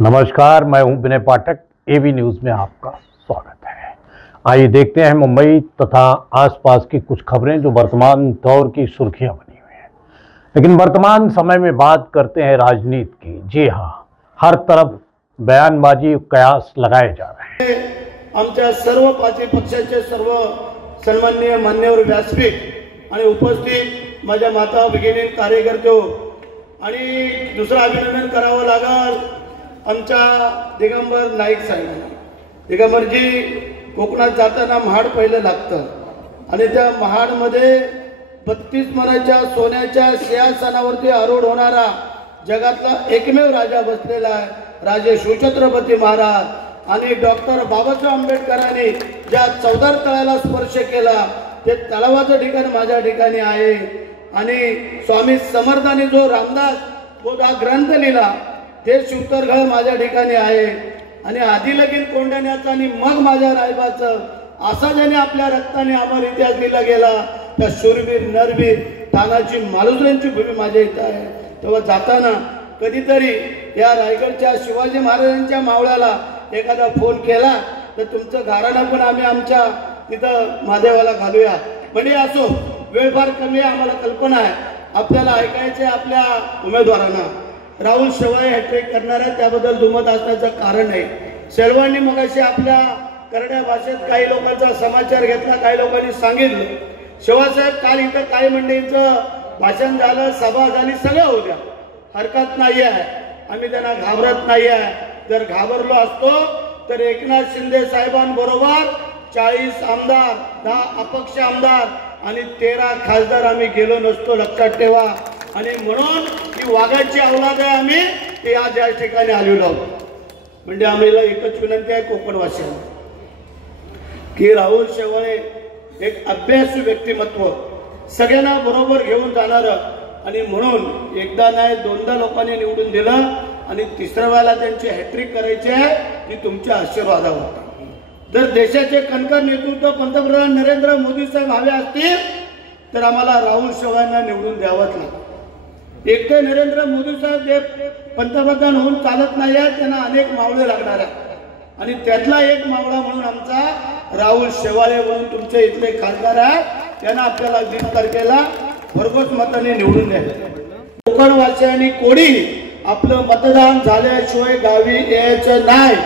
नमस्कार, मैं हूं Vinay Pathak. AB news में आपका स्वागत है। आइए देखते हैं मुंबई तथा आसपास की कुछ खबरें जो वर्तमान दौर की सुर्खियां बनी हुई हैं। लेकिन वर्तमान समय में बात करते हैं राजनीति की। जी हां, हर तरफ बयानबाजी कयास लगाए जा रहे हैं। आमच्या सर्व पार्टी पक्षाचे सर्व सन्माननीय मान्यवर व्यासपीठ आणि उपस्थित माझ्या माता भगिनी कार्यकर्ते आणि दुसरा अभिनंदन करावं लागल आमच्या दिगंबर नाईक साहेबांना। दिगंबरजी कोकणात जाताना महाड पहिलं लागतं आणि त्या महाडमध्ये 32 मनाच्या सोन्याच्या सिंहासनावरती आरूढ होणारा जगातला एकमेव राजा बसलेला आहे, राजे शिवछत्रपती महाराज। आणि डॉक्टर बाबासाहेब आंबेडकरांनी ज्या 14 तळ्याला स्पर्श केला ते तळावाचं ठिकाण माझ्या ठिकाणी आहे। आणि स्वामी समर्थांनी जो रामदास बोधा ग्रंथ लिहिला ते शिवतरगळ माझ्या ठिकाणी आहे। आणि आधी लगीन कोंढण्याचा आणि मग माझ्या रायबाचं असा ज्याने आपल्या रक्ताने अमर इतिहास लिहिला गेला त्या शूरवीर नरवीर तानाजी मालुसरेंची भूमी माझ्या इथं आहे। तेव्हा जाताना कधीतरी या रायगडच्या शिवाजी महाराजांच्या मावळ्याला एखादा फोन केला तर तुमचं घराणं पण आम्ही आमच्या तिथं महादेवाला घालूया। म्हणजे असो, वेळ फार कमी आहे, आम्हाला कल्पना आहे आपल्याला ऐकायचे आपल्या उमेदवारांना। राहुल शेवाळे हॅट्रिक करणार आहे त्याबद्दल दुमत असण्याचं कारण आहे। शेळवांनी मगाशी आपल्या करड्या भाषेत काही लोकांचा समाचार घेतला, काही लोकांनी सांगितलं शेवासाहेब काल इथं काही मंडळींचं भाषण झालं, सभा झाली, सगळं होऊ द्या, हरकत नाही आहे, आम्ही त्यांना घाबरत नाही आहे। जर घाबरलो असतो तर एकनाथ शिंदे साहेबांबरोबर 40 आमदार, 10 अपक्ष आमदार आणि 13 खासदार आम्ही गेलो नसतो, लक्षात ठेवा। आणि म्हणून ही वाघाची औलाद आहे आम्ही, ते आज या ठिकाणी आलेलो आहोत। म्हणजे आम्हाला एकच विनंती आहे कोकणवासियांना की राहुल शेवाळे एक अभ्यासू व्यक्तिमत्व, सगळ्यांना बरोबर घेऊन जाणारं आणि म्हणून एकदा नाही दोनदा लोकांनी निवडून दिलं आणि तिसऱ्या वेळेला त्यांची हॅट्रिक करायची आहे ती तुमच्या आशीर्वादावर। जर देशाचे कणखर नेतृत्व पंतप्रधान नरेंद्र मोदी साहेब हवे असतील तर आम्हाला राहुल शेवाळेंना निवडून द्यावंच लागेल। एकटे नरेंद्र मोदी साहेब हे पंतप्रधान होऊन चालत नाही आहे, त्यांना अनेक मावळे लागणार आहेत आणि त्यातला एक मावळा म्हणून आमचा राहुल शेवाळे म्हणून तुमच्या इथले खासदार आहे, त्यांना आपल्याला 20 तारखेला भरघोस मताने निवडून द्यायचं। कोकणवासियांनी कोणी आपलं मतदान झाल्याशिवाय गावी यायचं नाही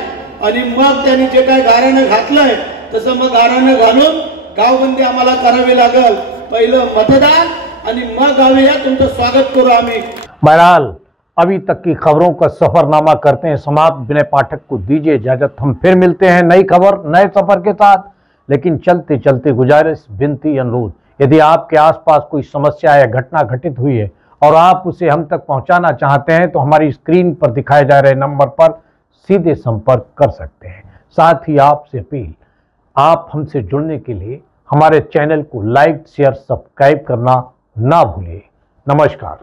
आणि मग त्यांनी जे काय गाऱ्हाणं घातलंय तसं मग गाऱ्हाणं घालून गावबंदी आम्हाला करावी लागल। पहिलं मतदान आणि मग गावी या, तुमचं स्वागत करू आम्ही। बहरहाल अभी तक की खबरों का सफरनामा करते हैं समाप्त। विनय पाठक को दीजिए इजाजत, हम फिर मिलते हैं नई खबर नए सफर के साथ। लेकिन चलते चलते गुजारिश, विनती, अनुरोध, यदि आपके आसपास कोई समस्या या घटना घटित हुई है और आप उसे हम तक पहुंचाना चाहते हैं तो हमारी स्क्रीन पर दिखाए जा रहे नंबर पर सीधे संपर्क कर सकते हैं। साथ ही आपसे अपील, आप हमसे जुड़ने के लिए हमारे चैनल को लाइक, शेयर, सब्सक्राइब करना ना भूलिए। नमस्कार।